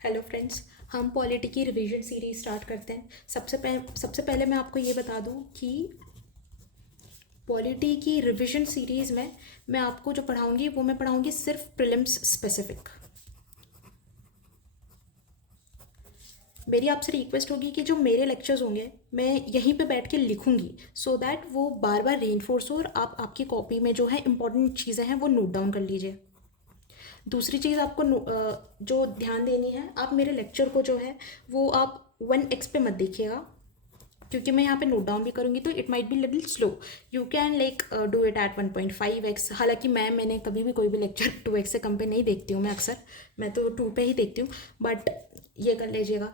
Hello friends, हम polity की revision series start करते हैं। सबसे पहले मैं आपको ये बता दूं कि पॉलिटी की रिवीजन सीरीज़ में मैं आपको जो पढ़ाऊंगी वो मैं पढ़ाऊंगी सिर्फ प्रीलिम्स स्पेसिफिक। मेरी आपसे रिक्वेस्ट होगी कि जो मेरे लेक्चर्स होंगे मैं यहीं पे बैठ के लिखूंगी सो दैट वो बार बार रीइंफोर्स हो और आप आपकी कॉपी में जो है इंपॉर्टेंट चीज़ें हैं वो नोट डाउन कर लीजिए। दूसरी चीज़ आपको जो ध्यान देनी है, आप मेरे लेक्चर को जो है वो आप 1x पे मत देखिएगा, क्योंकि मैं यहाँ पे नोट डाउन भी करूँगी तो it might be little slow. You can like do it at 1.5x। हालांकि मैंने कभी भी कोई भी लेक्चर 2x से कम पे नहीं देखती हूँ, मैं अक्सर मैं तो 2 पे ही देखती हूँ, बट ये कर लीजिएगा।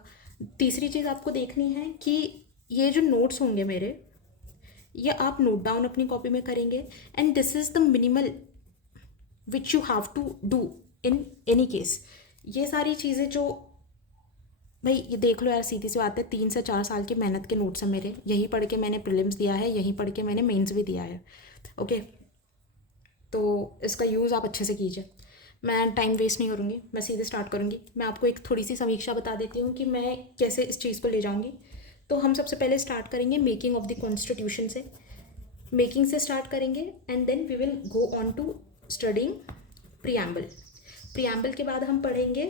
तीसरी चीज़ आपको देखनी है कि ये जो नोट्स होंगे मेरे, ये आप नोट डाउन अपनी कॉपी में करेंगे and this is the minimal which you have to do in any case. ये सारी चीज़ें जो, भाई ये देख लो यार, सीधी सी बात है, 3 से 4 साल की मेहनत के नोट्स हैं मेरे। यही पढ़ के मैंने प्रीलिम्स दिया है, यही पढ़ के मैंने मेंस भी दिया है। ओके, तो इसका यूज़ आप अच्छे से कीजिए। मैं टाइम वेस्ट नहीं करूँगी, मैं सीधे स्टार्ट करूँगी। मैं आपको एक थोड़ी सी समीक्षा बता देती हूँ कि मैं कैसे इस चीज़ को ले जाऊँगी। तो हम सबसे पहले स्टार्ट करेंगे मेकिंग ऑफ द कॉन्स्टिट्यूशन से। मेकिंग से स्टार्ट करेंगे and then we will go on to studying preamble. Preamble के बाद हम पढ़ेंगे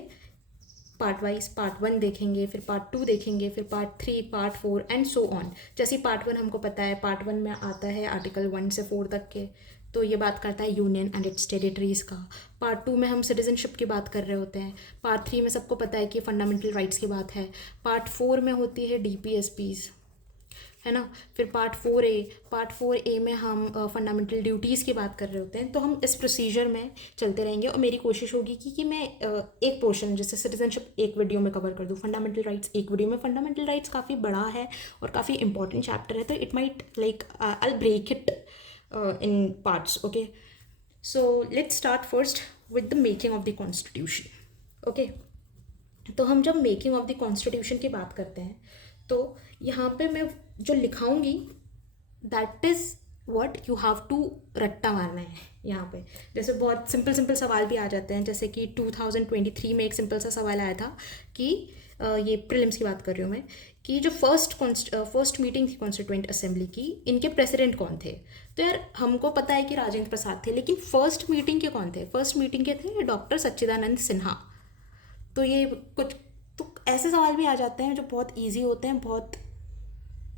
पार्ट वाइज। पार्ट 1 देखेंगे, फिर पार्ट 2 देखेंगे, फिर part 3, part 4 and so on. जैसे पार्ट 1 हमको पता है, पार्ट 1 में आता है आर्टिकल 1 से 4 तक के, तो ये बात करता है यूनियन एंड इट्स टेरिटरीज़ का। पार्ट 2 में हम सिटीजनशिप की बात कर रहे होते हैं। पार्ट 3 में सबको पता है कि फंडामेंटल राइट्स की बात है। पार्ट 4 में होती है डीपीएसपीज़, है ना। फिर पार्ट 4 ए में हम फंडामेंटल ड्यूटीज़ की बात कर रहे होते हैं। तो हम इस प्रोसीजर में चलते रहेंगे और मेरी कोशिश होगी कि मैं एक पोर्शन जैसे सिटीजनशिप एक वीडियो में कवर कर दूँ, फंडामेंटल राइट्स एक वीडियो में। फंडामेंटल राइट्स काफ़ी बड़ा है और काफ़ी इंपॉर्टेंट चैप्टर है, तो it might like I break it in parts. Okay, so let's start first with the making of the constitution. Okay, तो हम जब मेकिंग ऑफ द कॉन्स्टिट्यूशन की बात करते हैं तो यहाँ पे मैं जो लिखाऊंगी that is what you have to रट्टा मारना है यहाँ पे। जैसे बहुत सिंपल सिंपल सवाल भी आ जाते हैं, जैसे कि 2023 में एक सिंपल सा सवाल आया था कि ये प्रीलिम्स की बात कर रही हूँ मैं, कि जो फर्स्ट मीटिंग थी कॉन्स्टिट्यूएंट असेंबली की, इनके प्रेसिडेंट कौन थे। तो यार हमको पता है कि राजेंद्र प्रसाद थे, लेकिन फर्स्ट मीटिंग के कौन थे? फर्स्ट मीटिंग के थे डॉक्टर सच्चिदानंद सिन्हा। तो ये कुछ तो ऐसे सवाल भी आ जाते हैं जो बहुत इजी होते हैं, बहुत,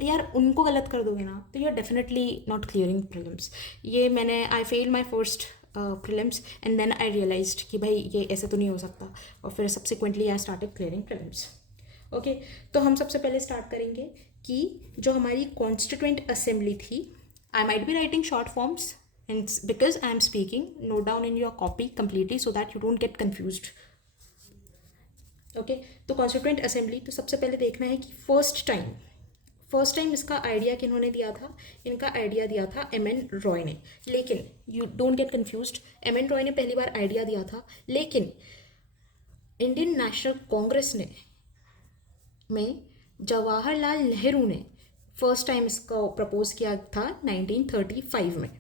यार उनको गलत कर दोगे ना तो you are definitely not clearing prelims. ये मैंने I fail my first prelims and then I realised कि भाई ये ऐसे तो नहीं हो सकता, और फिर subsequently I started clearing prelims. Okay, तो हम सबसे पहले स्टार्ट करेंगे कि जो हमारी कॉन्स्टिट्यूएंट असेंबली थी, I might be writing short forms and because I am speaking, note down in your copy completely so that you don't get confused. Okay, तो कॉन्स्टिट्यूएंट असेंबली, तो सबसे पहले देखना है कि फर्स्ट टाइम इसका आइडिया किन्होंने दिया था। इनका आइडिया दिया था एम एन रॉय ने। लेकिन you don't get confused, M N Roy ने पहली बार आइडिया दिया था, लेकिन इंडियन नेशनल कांग्रेस ने में जवाहरलाल नेहरू ने फर्स्ट टाइम इसको प्रपोज किया था 1935 में।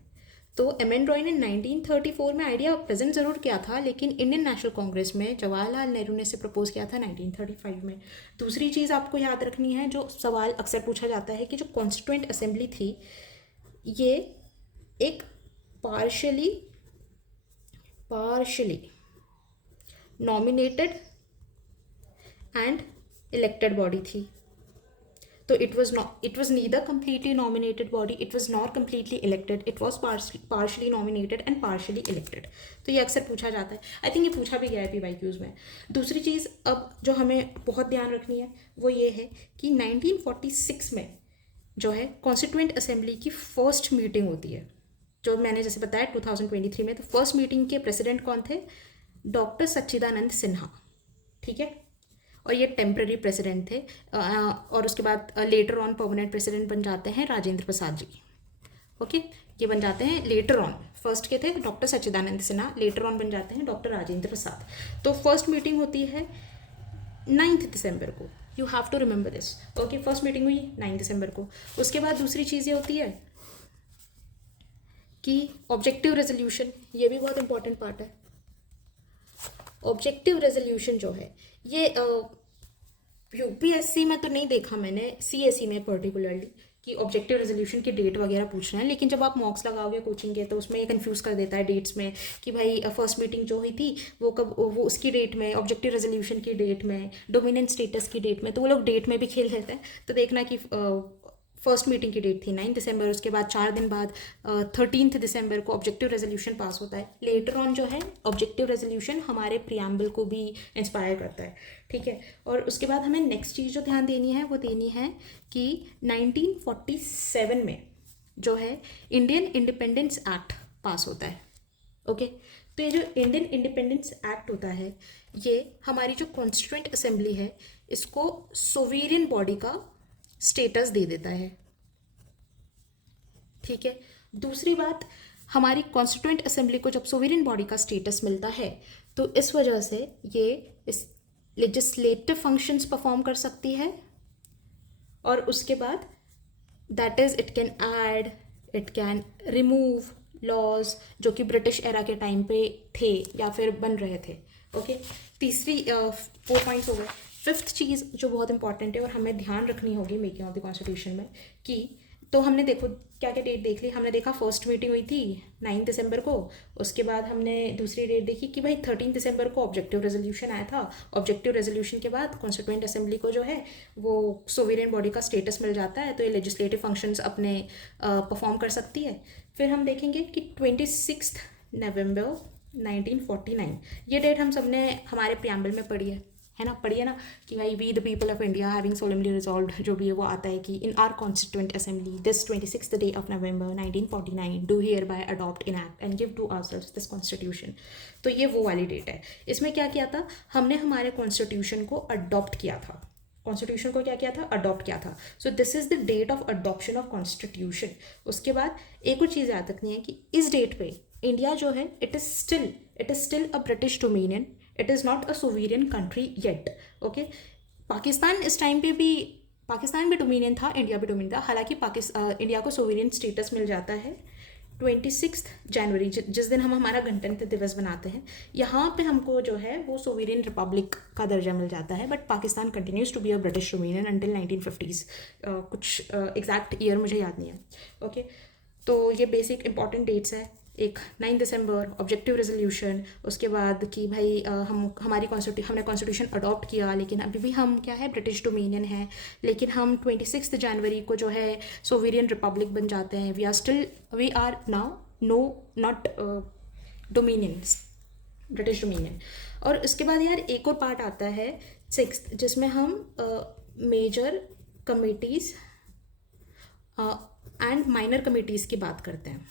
तो एम एन रॉय ने 1934 में आइडिया प्रेजेंट ज़रूर किया था, लेकिन इंडियन नेशनल कांग्रेस में जवाहरलाल नेहरू ने इसे प्रपोज किया था 1935 में। दूसरी चीज़ आपको याद रखनी है, जो सवाल अक्सर पूछा जाता है कि जो कॉन्स्टिट्यूएंट असेंबली थी, ये एक partially nominated and elected body थी। तो it was neither completely nominated body, it was not completely elected, it was partially nominated and partially elected। तो ये अक्सर पूछा जाता है, आई थिंक ये पूछा भी गया है PYQs में। दूसरी चीज़ अब जो हमें बहुत ध्यान रखनी है वो ये है कि 1946 में जो है कॉन्स्टिट्यूएंट असेंबली की फर्स्ट मीटिंग होती है। जो मैंने जैसे बताया 2023 में, तो फर्स्ट मीटिंग के प्रेसिडेंट कौन थे? डॉक्टर सच्चिदानंद सिन्हा, ठीक है। और ये टेम्प्रेरी प्रेसिडेंट थे, और उसके बाद लेटर ऑन परमानेंट प्रेसिडेंट बन जाते हैं राजेंद्र प्रसाद जी। ओके, ये बन जाते हैं लेटर ऑन। फर्स्ट के थे doctor Sachchidanand Sinha, later on बन जाते हैं डॉक्टर राजेंद्र प्रसाद। तो फर्स्ट मीटिंग होती है 9 दिसंबर को, you have to remember this. Okay, first meeting हुई 9 दिसंबर को। उसके बाद दूसरी चीज़ ये होती है कि ऑब्जेक्टिव रेजोल्यूशन, ये भी बहुत इंपॉर्टेंट पार्ट है। ऑब्जेक्टिव रेजोल्यूशन जो है ये यूपीएससी में तो नहीं देखा मैंने, सीएसई में पर्टिकुलरली, कि ऑब्जेक्टिव रेजोल्यूशन की डेट वगैरह पूछ रहे हैं, लेकिन जब आप मॉक्स लगाओगे कोचिंग के तो उसमें ये कंफ्यूज कर देता है डेट्स में कि भाई फर्स्ट मीटिंग जो हुई थी वो कब, वो उसकी डेट में, ऑब्जेक्टिव रेजोल्यूशन की डेट में, डोमिनेंट स्टेटस की डेट में, तो वो लोग डेट में भी खेल लेते हैं। तो देखना कि फर्स्ट मीटिंग की डेट थी 9 दिसंबर, उसके बाद 4 दिन बाद 13 दिसंबर को ऑब्जेक्टिव रेजोल्यूशन पास होता है। लेटर ऑन जो है ऑब्जेक्टिव रेजोल्यूशन हमारे प्रियम्बल को भी इंस्पायर करता है, ठीक है। और उसके बाद हमें नेक्स्ट चीज़ जो ध्यान देनी है वो देनी है कि 1947 में जो है इंडियन इंडिपेंडेंस एक्ट पास होता है, ओके। तो ये जो इंडियन इंडिपेंडेंस एक्ट होता है ये हमारी जो कॉन्स्टिट्यूएंट असेंबली है इसको सोवेरियन बॉडी का स्टेटस दे देता है, ठीक है। दूसरी बात, हमारी कॉन्स्टिट्यूएंट असेंबली को जब सोवेरियन बॉडी का स्टेटस मिलता है तो इस वजह से ये इस लेजिस्लेटिव फंक्शंस परफॉर्म कर सकती है, और उसके बाद that is it can add, it can remove laws जो कि ब्रिटिश एरा के टाइम पे थे या फिर बन रहे थे, ओके। तीसरी 4 पॉइंट्स हो गए। फिफ्थ चीज़ जो बहुत इंपॉर्टेंट है और हमें ध्यान रखनी होगी मेकिंग ऑफ द कॉन्स्टिट्यूशन में कि, तो हमने देखो क्या क्या डेट देख ली, हमने देखा फर्स्ट मीटिंग हुई थी 9 दिसंबर को, उसके बाद हमने दूसरी डेट देखी कि भाई 13 दिसंबर को ऑब्जेक्टिव रेजोल्यूशन आया था। ऑब्जेक्टिव रेजोल्यूशन के बाद कॉन्स्टिट्यूएंट असेंबली को जो है वो सोवेरियन बॉडी का स्टेटस मिल जाता है, तो ये लेजिस्लेटिव फंक्शंस अपने परफॉर्म कर सकती है। फिर हम देखेंगे कि 26 नवंबर 1949, ये डेट हम सब ने हमारे प्रियम्बल में पढ़ी है ना, पढ़िए ना, कि भाई we the people of India having solemnly resolved, जो भी है वो आता है कि in our constituent assembly this 26th day of November 1949 do hereby adopt enact and give to ourselves this constitution. तो ये वो वाली डेट है। इसमें क्या किया था, हमने हमारे कॉन्स्टिट्यूशन को अडॉप्ट किया था, कॉन्स्टिट्यूशन को क्या किया था, अडॉप्ट किया था। So this is the date of adoption of constitution. उसके बाद एक और चीज़ याद रखनी है कि इस डेट पे इंडिया जो है it is still a British dominion, it is not a sovereign country yet, okay. Pakistan इस टाइम पे भी, पाकिस्तान भी डोमिनियन था, इंडिया भी डोमिनियन था, हालांकि इंडिया को सोवेरियन स्टेटस मिल जाता है 26 जनवरी, जिस दिन हम हमारा गणतंत्र दिवस बनाते हैं, यहाँ पे हमको जो है वो सोवेरियन रिपब्लिक का दर्जा मिल जाता है। But Pakistan continues to be a British dominion until 1950s, कुछ एग्जैक्ट ईयर मुझे याद नहीं है, ओके। तो ये बेसिक इंपॉर्टेंट डेट्स है, एक 9 दिसंबर ऑब्जेक्टिव रेजोल्यूशन, उसके बाद कि भाई हमने कॉन्स्टिट्यूशन अडॉप्ट किया, लेकिन अभी भी हम क्या है, ब्रिटिश डोमिनियन है, लेकिन हम 26 जनवरी को जो है सोवेरियन रिपब्लिक बन जाते हैं। We are now not dominion, British dominion. और उसके बाद यार एक और पार्ट आता है 6th, जिसमें हम major committees and minor committees की बात करते हैं।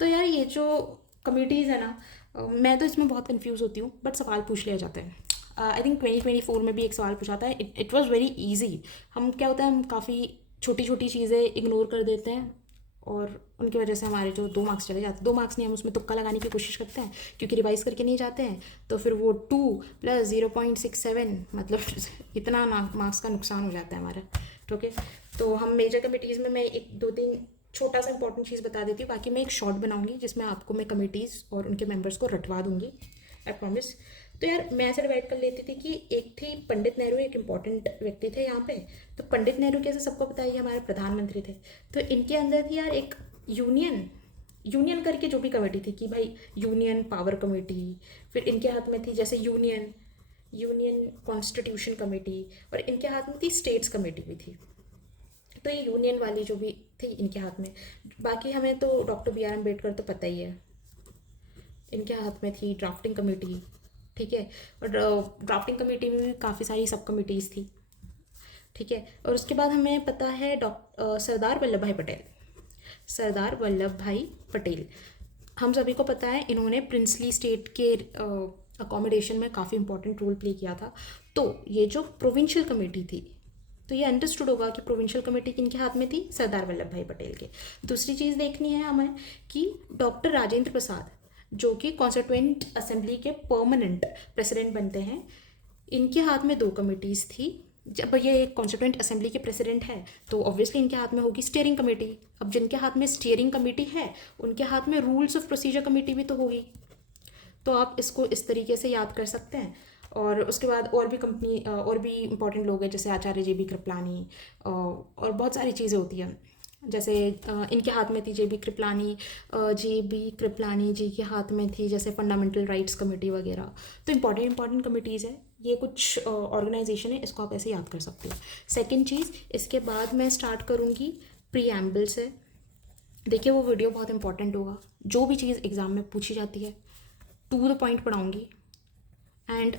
तो यार ये जो कमिटीज़ है ना, मैं तो इसमें बहुत कंफ्यूज होती हूँ, बट सवाल पूछ लिया जाता है। आई थिंक 2024 में भी एक सवाल पूछा था, इट वॉज़ वेरी ईजी। हम क्या होता है, हम काफ़ी छोटी छोटी चीज़ें इग्नोर कर देते हैं और उनकी वजह से हमारे जो 2 मार्क्स चले जाते हैं। 2 मार्क्स नहीं, हम उसमें तुक्का लगाने की कोशिश करते हैं क्योंकि रिवाइज करके नहीं जाते हैं, तो फिर वो 2 + 0.67 मतलब इतना मार्क्स का नुकसान हो जाता है हमारा, ओके। तो हम मेजर कमिटीज़ में मैं 1-2-3 छोटा सा इंपॉर्टेंट चीज़ बता देती हूँ, बाकी मैं एक शॉर्ट बनाऊंगी जिसमें आपको मैं कमिटीज़ और उनके मेंबर्स को रटवा दूंगी, आई प्रॉमिस। तो यार मैं ऐसे डिवाइड कर लेती थी कि एक थी पंडित नेहरू, एक इम्पॉर्टेंट व्यक्ति थे यहाँ पे। तो पंडित नेहरू कैसे सबको पता है, हमारे प्रधानमंत्री थे। तो इनके अंदर थी यार एक यूनियन करके जो भी कमेटी थी, कि भाई यूनियन पावर कमेटी, फिर इनके हाथ में थी जैसे यूनियन कॉन्स्टिट्यूशन कमेटी, और इनके हाथ में थी स्टेट्स कमेटी भी थी। तो ये यूनियन वाली जो भी थी इनके हाथ में। बाकी हमें तो डॉक्टर बी आर अम्बेडकर तो पता ही है, इनके हाथ में थी ड्राफ्टिंग कमेटी, ठीक है। और ड्राफ्टिंग कमेटी में भी काफ़ी सारी सब कमिटीज़ थी, ठीक है। और उसके बाद हमें पता है सरदार वल्लभ भाई पटेल, हम सभी को पता है इन्होंने प्रिंसली स्टेट के अकोमोडेशन में काफ़ी इंपॉर्टेंट रोल प्ले किया था। तो ये जो प्रोविंशियल कमेटी थी, तो ये अंडरस्टूड होगा कि प्रोविंशियल कमेटी किनके हाथ में थी, सरदार वल्लभ भाई पटेल के। दूसरी चीज़ देखनी है हमें कि डॉक्टर राजेंद्र प्रसाद, जो कि कॉन्स्टिट्यूएंट असेंबली के परमानेंट प्रेसिडेंट बनते हैं, इनके हाथ में 2 कमेटीज़ थी। जब ये कॉन्स्टिट्यूएंट असेंबली के प्रेसिडेंट है तो ऑब्वियसली इनके हाथ में होगी स्टीयरिंग कमेटी। अब जिनके हाथ में स्टीयरिंग कमेटी है उनके हाथ में रूल्स ऑफ प्रोसीजर कमेटी भी तो होगी। तो आप इसको इस तरीके से याद कर सकते हैं। और उसके बाद और भी कंपनी और भी इंपॉर्टेंट लोग हैं जैसे आचार्य JB कृपलानी, और बहुत सारी चीज़ें होती हैं। जैसे इनके हाथ में थी JB कृपलानी जी के हाथ में थी जैसे फंडामेंटल राइट्स कमेटी वगैरह। तो इंपॉर्टेंट कमिटीज़ है ये, कुछ ऑर्गेनाइजेशन है, इसको आप ऐसे याद कर सकते हो। सेकंड चीज़, इसके बाद मैं स्टार्ट करूँगी प्रीएम्बल से। देखिए वो वीडियो बहुत इंपॉर्टेंट होगा, जो भी चीज़ एग्ज़ाम में पूछी जाती है टू द पॉइंट पढ़ाऊँगी, एंड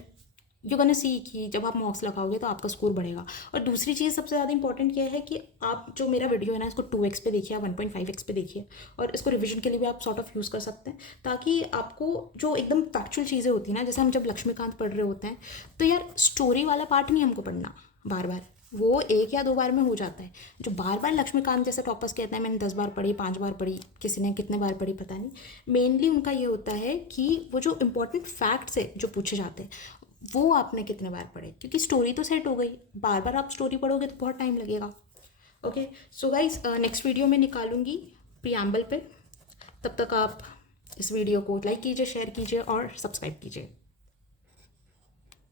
यू कैन सी कि जब आप मॉक्स लगाओगे तो आपका स्कोर बढ़ेगा। और दूसरी चीज़ सबसे ज़्यादा इंपॉर्टेंट ये है कि आप जो मेरा वीडियो है ना, इसको 2x पे देखिए, 1.5x पे देखिए, और इसको रिवीजन के लिए भी आप सॉर्ट ऑफ यूज़ कर सकते हैं, ताकि आपको जो एकदम फैक्चुअल चीज़ें होती हैं ना, जैसे हम जब लक्ष्मीकांत पढ़ रहे होते हैं तो यार स्टोरी वाला पार्ट नहीं हमको पढ़ना बार बार, वो 1 या 2 बार में हो जाता है। जो बार बार लक्ष्मीकांत जैसे टॉपर्स कहते हैं मैंने 10 बार पढ़ी, 5 बार पढ़ी, किसी ने कितने बार पढ़ी पता नहीं, मेनली उनका ये होता है कि वो जो इंपॉर्टेंट फैक्ट्स है जो पूछे जाते हैं वो आपने कितने बार पढ़े, क्योंकि स्टोरी तो सेट हो गई, बार बार आप स्टोरी पढ़ोगे तो बहुत टाइम लगेगा। Okay so guys, next video में निकालूंगी प्रीएम्बल पे। तब तक आप इस वीडियो को लाइक कीजिए, शेयर कीजिए और सब्सक्राइब कीजिए।